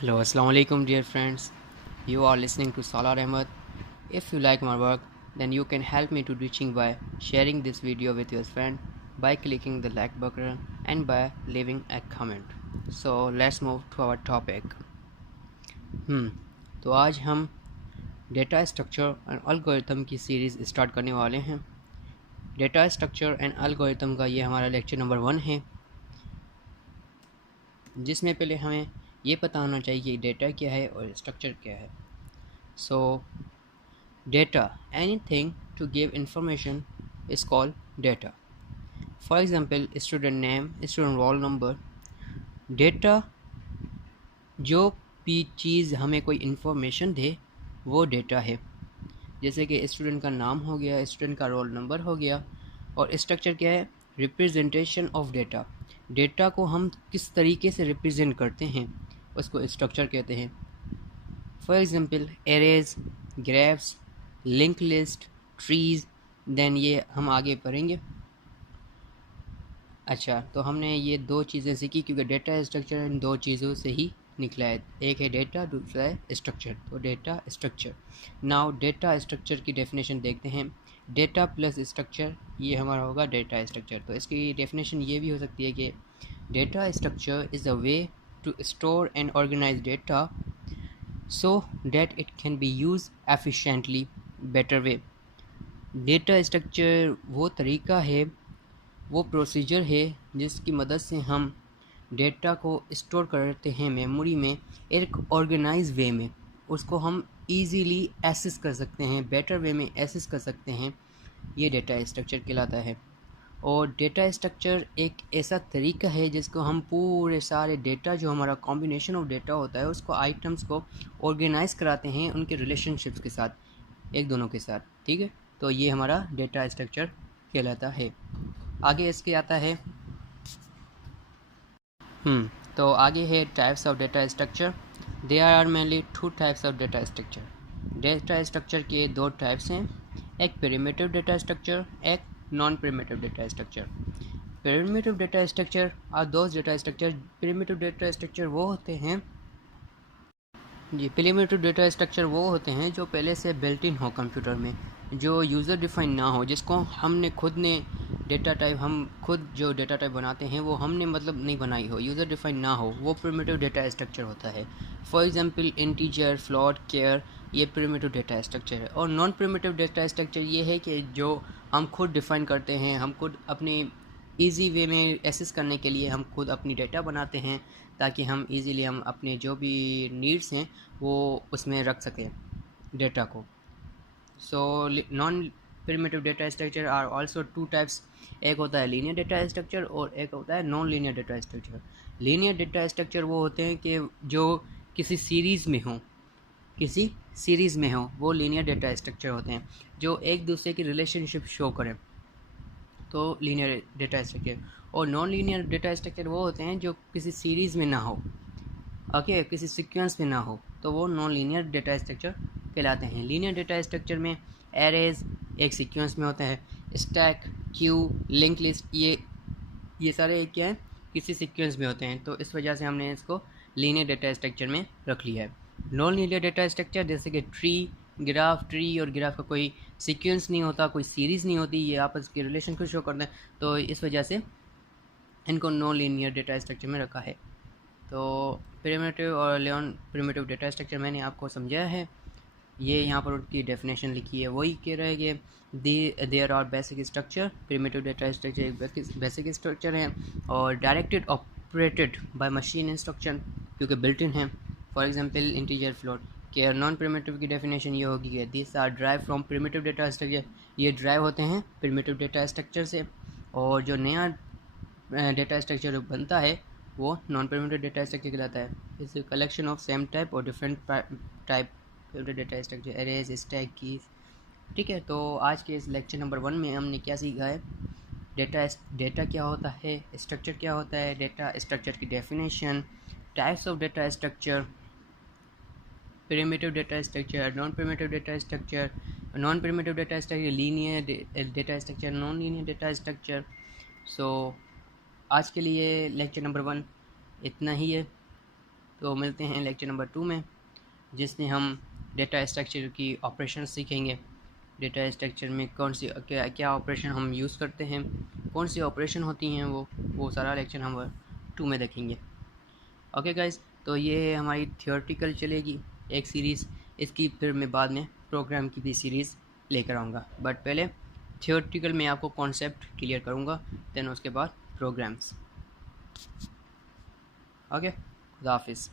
Hello, Assalamu alaikum, dear friends. You are listening to Salar Ahmed. If you like my work, then you can help me to reaching by sharing this video with your friend, by clicking the like button and by leaving a comment. So let's move to our topic. तो आज हम data structure and algorithm की series start करने वाले हैं। Data structure and algorithm का ये हमारा लेक्चर नंबर 1 है, जिसमें पहले हमें ये पता होना चाहिए कि डेटा क्या है और स्ट्रक्चर क्या है। सो data, anything to give information is called data. For example, student name, student roll number. Data जो भी चीज़ हमें कोई इन्फॉर्मेशन दे वो डेटा है। जैसे कि स्टूडेंट का नाम हो गया, स्टूडेंट का रोल नंबर हो गया। और स्ट्रक्चर क्या है? Representation of data. डेटा को हम किस तरीके से रिप्रेजेंट करते हैं उसको स्ट्रक्चर कहते हैं। For example arrays, graphs, link list, trees, then ये हम आगे पढ़ेंगे। अच्छा, तो हमने ये दो चीज़ें सीखी क्योंकि डेटा स्ट्रक्चर इन दो चीज़ों से ही निकला है। एक है डेटा, दूसरा है स्ट्रक्चर। तो data structure. Now data structure की डेफिनेशन देखते हैं। डेटा प्लस स्ट्रक्चर, ये हमारा होगा डेटा स्ट्रक्चर। तो इसकी डेफिनेशन ये भी हो सकती है कि data structure is a way to store and organise data so that it can be used efficiently, better way। Data structure वो तरीका है, वो प्रोसीजर है जिसकी मदद से हम डेटा को स्टोर करते हैं मेमोरी में एक ऑर्गेनाइज वे में। उसको हम इजीली एक्सेस कर सकते हैं, बेटर वे में एक्सेस कर सकते हैं। ये डेटा स्ट्रक्चर कहलाता है। और डेटा स्ट्रक्चर एक ऐसा तरीका है जिसको हम पूरे सारे डेटा, जो हमारा कॉम्बिनेशन ऑफ डेटा होता है, उसको आइटम्स को ऑर्गेनाइज कराते हैं उनके रिलेशनशिप्स के साथ, एक दोनों के साथ। ठीक है, तो ये हमारा डेटा स्ट्रक्चर कहलाता है। आगे इसके आता है तो आगे है types of data structure. There are mainly 2 types of data structure. Data structure के 2 टाइप्स हैं, एक प्रिमिटिव डेटा स्ट्रक्चर, एक non primitive data structure. Primitive data structure are those data structure. Primitive data structure वो होते हैं primitive data structure वो होते हैं जो पहले से बिल्ट इन हो कंप्यूटर में, जो यूज़र डिफाइन ना हो, जिसको हमने खुद ने डेटा टाइप, हम खुद जो डेटा टाइप बनाते हैं वो हमने मतलब नहीं बनाई हो, यूज़र डिफाइन ना हो, वो प्रिमिटिव डेटा स्ट्रक्चर होता है। For example integer, float, care, ये प्रिमिटिव डेटा स्ट्रक्चर है। और नॉन प्रिमिटिव डेटा स्ट्रक्चर ये है कि जो हम खुद डिफाइन करते हैं, हम खुद अपने ईजी वे में एक्सेस करने के लिए हम खुद अपनी डेटा बनाते हैं ताकि हम इजीली हम अपने जो भी नीड्स हैं वो उसमें रख सकें डेटा को। So non primitive data structure are also 2 types. एक होता है लीनियर डेटा स्ट्रक्चर और एक होता है non linear data structure. Linear data structure वो होते हैं कि जो किसी सीरीज़ में हो, वो लीनियर डेटा स्ट्रक्चर होते हैं, जो एक दूसरे की रिलेशनशिप शो करें, तो लीनियर डेटा स्ट्रक्चर। और नॉन लीनियर डेटा स्ट्रक्चर वो होते हैं जो किसी सीरीज़ में ना हो, ओके, किसी सीक्वेंस में ना हो, तो वो नॉन लीनियर डेटा स्ट्रक्चर कहलाते हैं। लीनियर डेटा स्ट्रक्चर में एरेज एक सीक्वेंस में होता है, स्टैक, क्यू, लिंक लिस्ट, ये सारे क्या है, किसी सीक्वेंस में होते हैं, तो इस वजह से हमने इसको लीनियर डेटा स्ट्रक्चर में रख लिया है। नॉन लीनियर डेटा स्ट्रक्चर जैसे कि ट्री और ग्राफ का कोई सीक्वेंस नहीं होता, कोई सीरीज़ नहीं होती, ये आपस के रिलेशन को शो करते हैं, तो इस वजह से इनको नॉन लीनियर डेटा स्ट्रक्चर में रखा है। तो प्रिमिटिव और नॉन प्रिमिटिव डेटा स्ट्रक्चर मैंने आपको समझाया है। ये यहाँ पर उनकी डेफिनेशन लिखी है, वही कह रहा है कि there are basic structure. Primitive data structure एक बेसिक स्ट्रक्चर है और directed operated by machine instruction, क्योंकि बिल्ट इन है। For example integer, float, char. Non primitive की डेफिनेशन ये होगी कि this are derive from primitive data structure. ये ड्राइव होते हैं प्रिमिटिव डेटा स्ट्रक्चर से। और जो नया डेटा स्ट्रक्चर बनता है वो नॉन प्रिमिटिव डेटा स्ट्रक्चर कहलाता है। It's a collection of same type और different type data structure, arrays, stack, queues. ठीक है, तो आज के इस लेक्चर नंबर 1 में हमने क्या सीखा है, डेटा क्या होता है, स्ट्रक्चर क्या होता है, डेटा स्ट्रक्चर की definition, types of data structure, primitive data structure, non primitive data structure, non primitive data structure, linear data structure, non linear data structure. So आज के लिए लेक्चर नंबर 1 इतना ही है। तो मिलते हैं लेक्चर नंबर 2 में, जिसमें हम डेटा स्ट्रक्चर की ऑपरेशन सीखेंगे। डेटा स्ट्रक्चर में कौन सी क्या ऑपरेशन हम यूज़ करते हैं, कौन सी ऑपरेशन होती हैं, वो सारा लेक्चर हम 2 में देखेंगे। ओके गाइस, तो ये हमारी थियोरेटिकल चलेगी एक सीरीज़, इसकी फिर मैं बाद में प्रोग्राम की भी सीरीज़ लेकर आऊँगा, बट पहले थियोरेटिकल में आपको कॉन्सेप्ट क्लियर करूँगा, देन उसके बाद प्रोग्राम्स। ओके, खुदा हाफिज़।